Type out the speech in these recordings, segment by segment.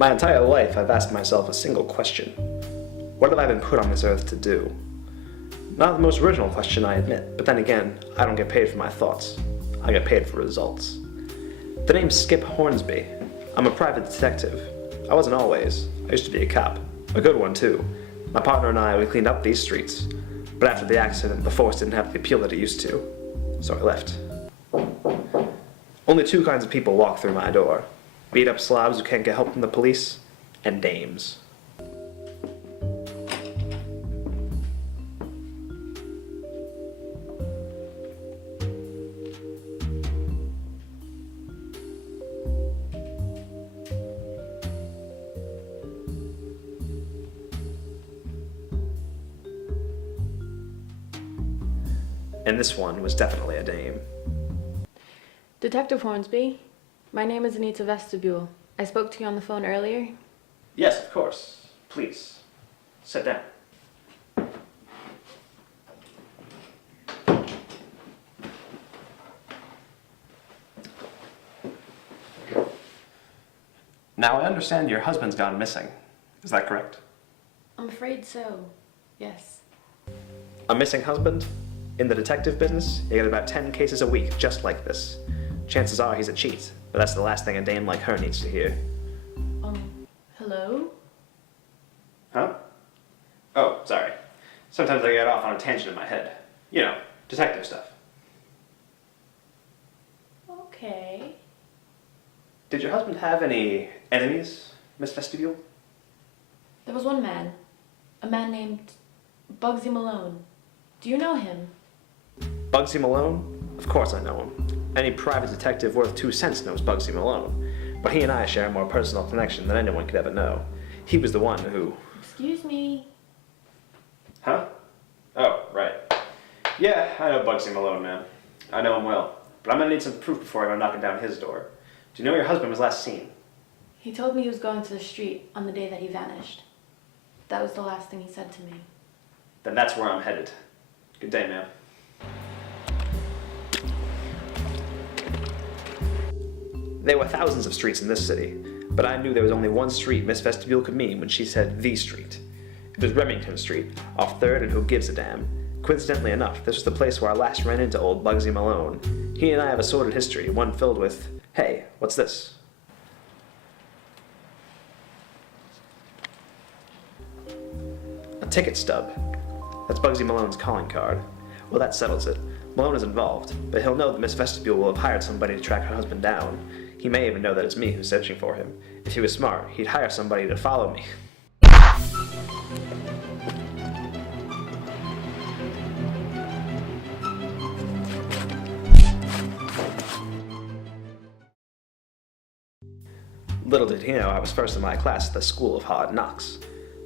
My entire life I've asked myself a single question. What have I been put on this earth to do? Not the most original question, I admit, but then again, I don't get paid for my thoughts. I get paid for results. The name's Skip Hornsby. I'm a private detective. I wasn't always. I used to be a cop. A good one, too. My partner and I, we cleaned up these streets. But after the accident, the force didn't have the appeal that it used to. So I left. Only two kinds of people walk through my door. Beat-up slobs who can't get help from the police, and dames. And this one was definitely a dame. Detective Hornsby, my name is Anita Vestibule. I spoke to you on the phone earlier. Yes, of course. Please, sit down. Now, I understand your husband's gone missing. Is that correct? I'm afraid so, yes. A missing husband? In the detective business, you get about 10 cases a week just like this. Chances are he's a cheat, but that's the last thing a dame like her needs to hear. Hello? Huh? Oh, sorry. Sometimes I get off on a tangent in my head. You know, detective stuff. Okay. Did your husband have any enemies, Miss Vestibule? There was one man. A man named Bugsy Malone. Do you know him? Bugsy Malone? Of course I know him. Any private detective worth 2 cents knows Bugsy Malone. But he and I share a more personal connection than anyone could ever know. He was the one who... Excuse me. Huh? Oh, right. Yeah, I know Bugsy Malone, man. I know him well. But I'm gonna need some proof before I go knocking down his door. Do you know where your husband was last seen? He told me he was going to the street on the day that he vanished. That was the last thing he said to me. Then that's where I'm headed. Good day, ma'am. There were thousands of streets in this city, but I knew there was only one street Miss Vestibule could mean when she said the street. It was Remington Street, off 3rd and Who Gives a Damn. Coincidentally enough, this was the place where I last ran into old Bugsy Malone. He and I have a sordid history, one filled with, hey, what's this? A ticket stub. That's Bugsy Malone's calling card. Well, that settles it. Malone is involved, but he'll know that Miss Vestibule will have hired somebody to track her husband down. He may even know that it's me who's searching for him. If he was smart, he'd hire somebody to follow me. Little did he know I was first in my class at the School of Hard Knocks.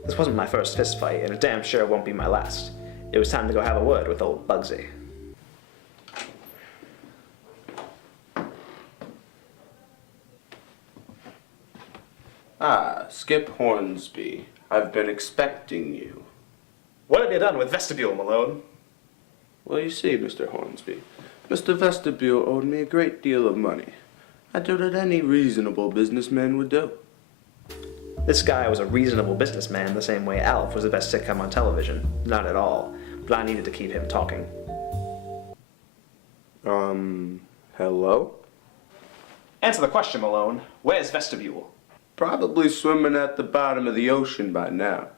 This wasn't my first fist fight, and it damn sure won't be my last. It was time to go have a word with old Bugsy. Ah, Skip Hornsby. I've been expecting you. What have you done with Vestibule, Malone? Well, you see, Mr. Hornsby, Mr. Vestibule owed me a great deal of money. I did what any reasonable businessman would do. This guy was a reasonable businessman the same way Alf was the best sitcom on television. Not at all. But I needed to keep him talking. Hello? Answer the question, Malone. Where's Vestibule? Probably swimming at the bottom of the ocean by now.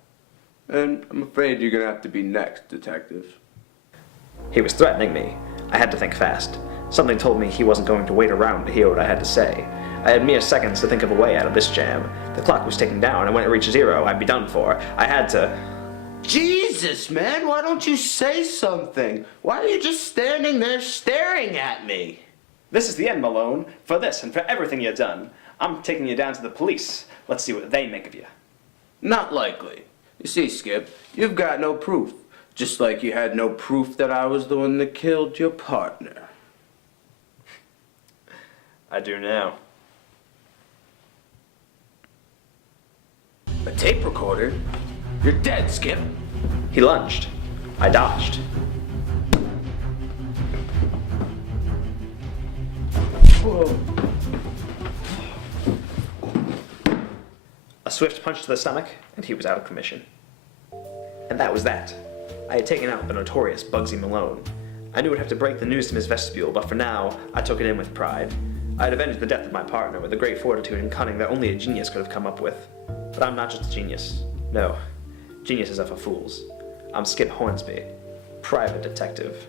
And I'm afraid you're gonna have to be next, detective. He was threatening me. I had to think fast. Something told me he wasn't going to wait around to hear what I had to say. I had mere seconds to think of a way out of this jam. The clock was ticking down, and when it reached 0, I'd be done for. I had to... Jesus, man, why don't you say something? Why are you just standing there staring at me? This is the end, Malone. For this and for everything you've done. I'm taking you down to the police. Let's see what they make of you. Not likely. You see, Skip, you've got no proof. Just like you had no proof that I was the one that killed your partner. I do now. A tape recorder? You're dead, Skip. He lunged. I dodged. Whoa. swift punch to the stomach, and he was out of commission. And that was that. I had taken out the notorious Bugsy Malone. I knew I'd have to break the news to Miss Vestibule, but for now, I took it in with pride. I had avenged the death of my partner with a great fortitude and cunning that only a genius could have come up with. But I'm not just a genius. No, geniuses are for fools. I'm Skip Hornsby, private detective.